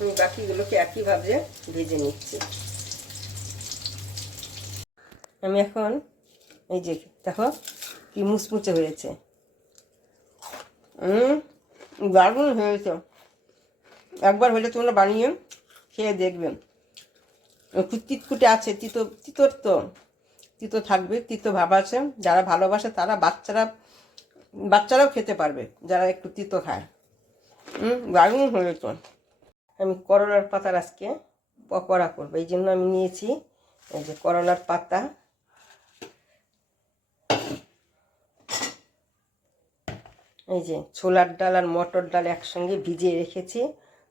আমি বাকিগুলোকে একইভাবে ভেজে নিচ্ছি। আমি এখন এই যে দেখো কি মুচমুচে হয়েছে, দারুণ হয়েছে। একবার হলে তোমরা বানিয়ে খেয়ে দেখবেন। একটু তিতকুটে আছে, তিতোর তো তিতো থাকবে, তিতো ভাব আছে। যারা ভালোবাসে তারা বাচ্চারাও খেতে পারবে, যারা একটু তিতো খায়। দারুণ হয়েছে। আমি করলার পাতার আজকে পকোড়া করবো, এই জন্য আমি নিয়েছি এই যে করলার পাতা। এই যে ছোলার ডাল আর মটর ডাল একসঙ্গে ভিজিয়ে রেখেছি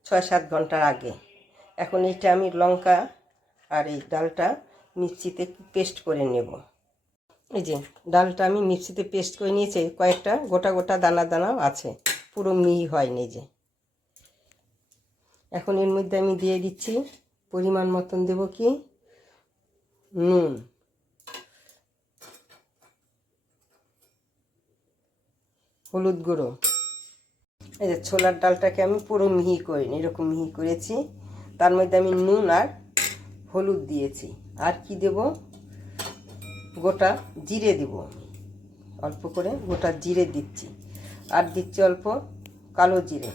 6-7 ঘন্টার আগে। এখন এটা আমি লঙ্কা আর এই ডালটা মিক্সিতে পেস্ট করে নেব। এই যে ডালটা আমি মিক্সিতে পেস্ট করে নিয়েছি, কয়েকটা গোটা গোটা দানা দানাও আছে, পুরো মিহি হয়নি। যে এখন এর মধ্যে আমি দিয়ে দিচ্ছি পরিমাণ মতন দেব কি নুন, হলুদ গুঁড়ো। এই যে ছোলার ডালটাকে আমি পুরো মিহি করিনি, এরকম মিহি করেছি। তার মধ্যে আমি নুন আর হলুদ দিয়েছি। আর কি দেব, গোটা জিরে দেব, অল্প করে গোটা জিরে দিচ্ছি। আর দিচ্ছি অল্প কালো জিরে।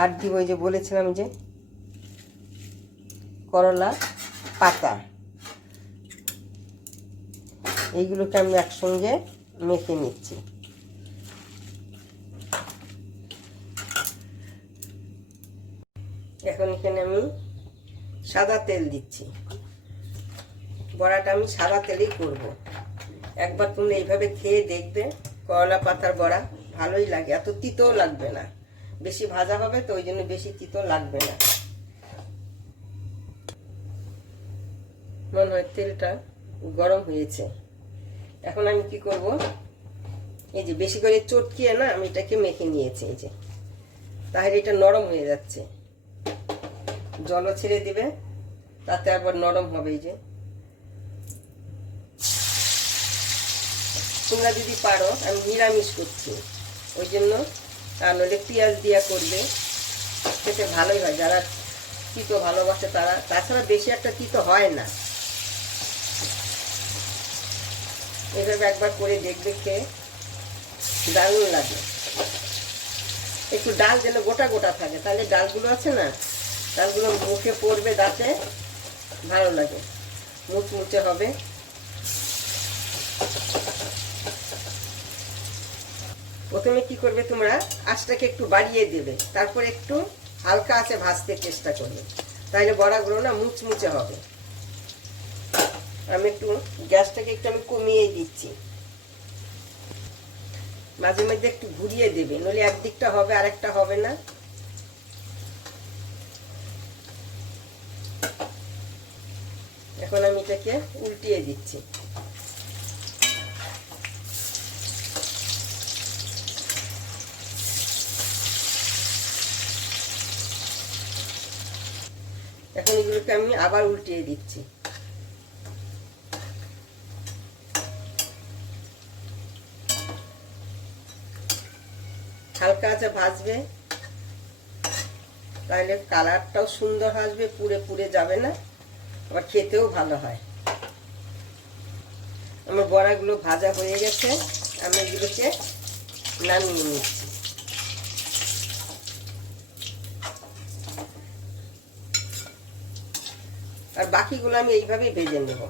আর দিব ওই যে বলেছিলাম যে করলা পাতা, এইগুলোকে আমি একসঙ্গে মেখে নিচ্ছি। এখন এখানে আমি সাদা তেল দিচ্ছি। বড়াটা আমি সাদা তেলেই করব। একবার তুমি এইভাবে খেয়ে দেখবে, করলা পাতার বড়া ভালোই লাগে, এত তিতও লাগবে না। বেশি ভাজা হবে তো ওই জন্য বেশি তিতো লাগবে না। মনে হয় তেলটা গরম হয়েছে। এখন আমি কি করব, এই যে বেশি করে চটকিয়ে না আমি এটাকে মেখে নিয়েছি। এই যে তাহলে এটা নরম হয়ে যাচ্ছে, জলও ছেড়ে দিবে, তাতে আবার নরম হবে। এই যে তোমরা যদি পারো, আমি নিরামিষ করছি ওই জন্য, আর নইলে পেঁয়াজ দিয়া করবে, খেতে ভালোই হয়। যারা তিতো ভালোবাসে তারা, তাছাড়া বেশি একটা তিতো হয় না। এভাবে একবার করে দেখবে, খেয়ে দারুণ লাগে। একটু ডাল যেন গোটা গোটা থাকে, তাহলে ডালগুলো আছে না, ডালগুলো মুখে পড়বে, দাঁতে ভালো লাগে, মুচমুচে হবে। প্রথমে কি করবে তোমরা, আঁচটাকে একটু বাড়িয়ে দেবে, তারপর একটু হালকা আছে ভাজতে চেষ্টা করবে, তাহলে বড়াগুলো না মুচমুচে হবে। আমি একটু গ্যাসটাকে একটু আমি কমিয়ে দিচ্ছি। মাঝে মধ্যে একটু ঘুরিয়ে দেবে, নইলে একদিকটা হবে আরেকটা হবে না। এখন আমি এটাকে উল্টিয়ে দিচ্ছি। এখন এগুলোকে আমি আবার উল্টিয়ে দিচ্ছি। হালকা আছে ভাজবে, তাহলে কালারটাও সুন্দর আসবে, পুড়ে পুড়ে যাবে না, আবার খেতেও ভালো হয়। আমার বড়াগুলো ভাজা হয়ে গেছে, আমি এগুলোকে নামিয়ে নিচ্ছি। আর বাকিগুলো আমি এইভাবেই ভেজে নেব।